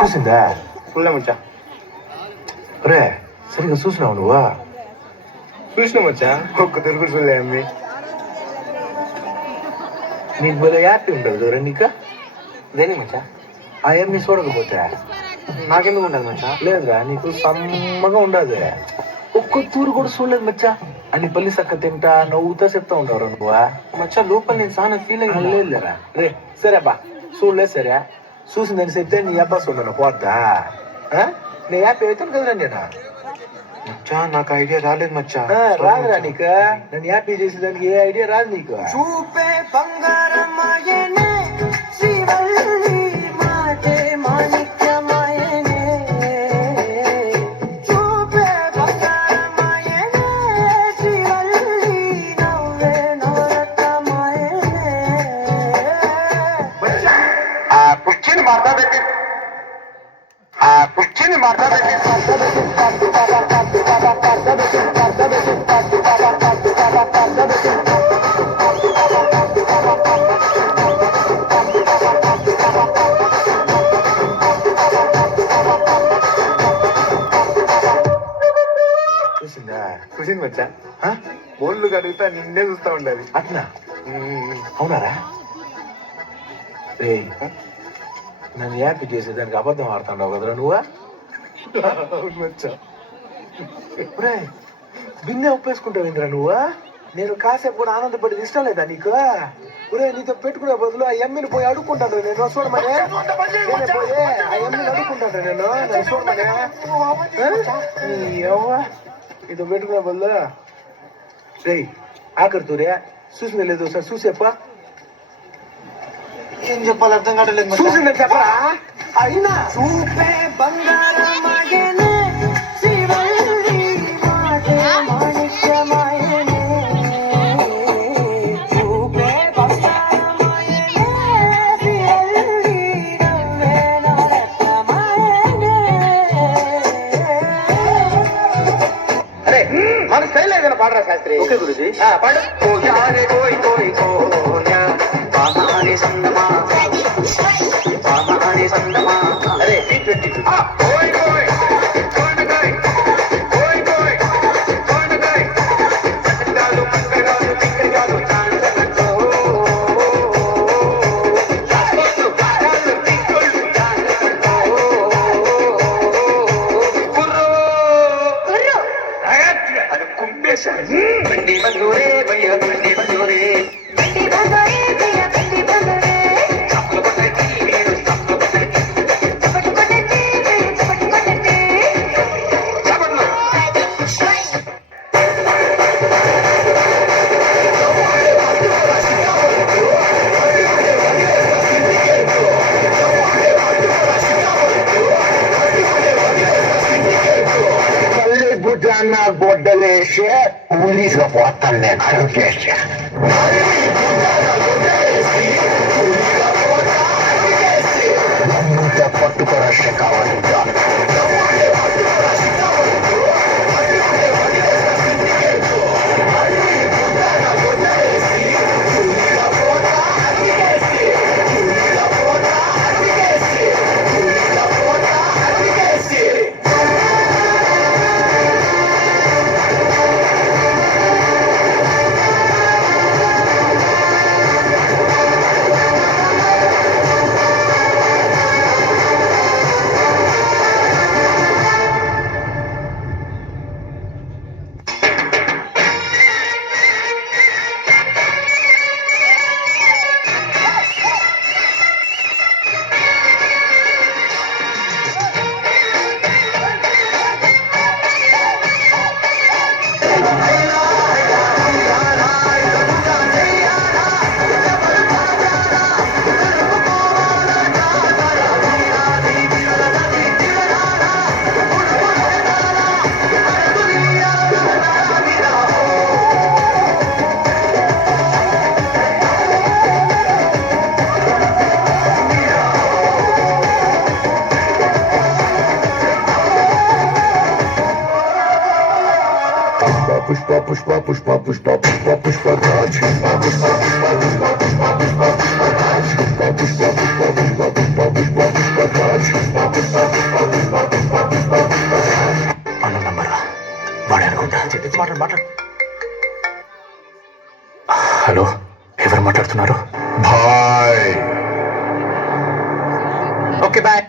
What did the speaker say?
చూసిందా? ఫుల్లే మచ్చా. రే సరిగ్గా చూసినావు నువ్వు? చూసినా మచ్చా, ఒక్క తిరుగుడు చూడలే అమ్మి. నీకు భలే హ్యాపీ ఉంటుంది కదా నీకు. దేని మచ్చా? ఆ ఏమి చూడకపోతే నాకెందుకు ఉండదు మచ్చా? లేదురా, నీకు సమ్మగా ఉండదు. ఒక్క తూరు కూడా చూడలేదు మచ్చా. అని పల్లి సక్క తింటా నవ్వుతా చెప్తా ఉండవు నువ్వు. మచ్చా లోపల నేను చాలా ఫీల్ అయ్యింది. లేదురా రే, సరే బా చూడలేదు. సరే చూసిందని చెప్తే నీ అబ్బా చూడను పోద్దా? నీ హ్యాపీ అవుతాను కదరా నేను. మచ్చా నాకు ఐడియా రాలేదు మచ్చా. రాదురా నీకు. నన్ను హ్యాపీ చేసేదానికి ఏ ఐడియా రాదు నీకు. చూపే బంగారమాయనే శ్రీవల్లి మాటే మాణిక్యమాయనే. చూపే బంగారమాయనే శ్రీవల్లి నవ్వే నవరత్నమాయనే. కుర్చీని మాట్లాడబెట్టి కుర్చీని మాట్లాడబెట్టి చూసిందా? చూసింది మచ్చా. బోళ్ళు కడుగుతా నిన్నే చూస్తా ఉండాలి. అట్నా? అవునారా? రే నన్ను హ్యాపీ చేసేదానికి అబద్ధం ఆడుతున్నావు కదరా నువ్వు. అవును మచ్చా. రే బిన్నే ఒప్పేసుకుంటావు ఇంద్రా నువ్వు. నేను కాసేపు కూడా ఆనందపడేది ఇష్టం లేదా నీకు? ఒరే నీతో పెట్టుకునే బదులు ఆ ఎమ్మిని పోయి అడుక్కుంటాను నేను. చూడమనే పోయి ఆ ఎమ్మిని అడుక్కుంటాను నేను. నన్ను చూడమనే. నీతో పెట్టుకునే బదులు రే ఆఖరితోరే చూసిందా లేదు సార్ చూసేప్ప. ఏం చెప్పాలి అర్థం కావట్లేదు. చూసిందని చెప్పరా? అయినా చూపే బంగారమాయనే శ్రీవల్లి మాటే మాణిక్యమాయనే. చూపే బంగారమాయనే శ్రీవల్లి నవ్వే నవరత్నమాయనే. అరే మన స్టైల్ ఏదైనా పాడరా శాస్త్రి? ఓకే గురుజీ. పాడు. కోయ్ కోయ్ కోయా పామాని సందమా పామాని సందమా. అరే T22. కోయ్ కోయ్ కోయ్ కోయ్ కోయ్ కోయ్ పట్టగాలు పట్టగాలు తిక్కగాలు చాందలతో చాందలు కాడాలు తిక్కులు చాందలతో కుర్రో కుర్రో అది కుంపేశారు. బండి బందూరే భయ్యా బండి బందూరే. బండి బందరే భయ్యా బండి బందరే. చప్పలు కొట్టండి మీరు చప్పలు కొట్టండి. చపటి కొట్టండి భయ్యా చపటి కొట్టండి. చప్పట్లు. తల్లి భుజాన గొడ్డలేసి పోలీసులో పోతాను నేను అడుగేసి. పట్టుకోరా కావాలి. Pushpa, pushpa, pushpa, pushpa, pushpa, pushpa, Raj. Pushpa, pushpa, pushpa, pushpa, pushpa, pushpa, pushpa, Raj. Pushpa, pushpa, pushpa, pushpa, pushpa, pushpa, pushpa, Raj. అన్న నంబరా వాడే అనుకుంటా. చెప్పి మాట్లాడు. హలో, ఎవరు మాట్లాడుతున్నారు? బాయ్. Okay bye.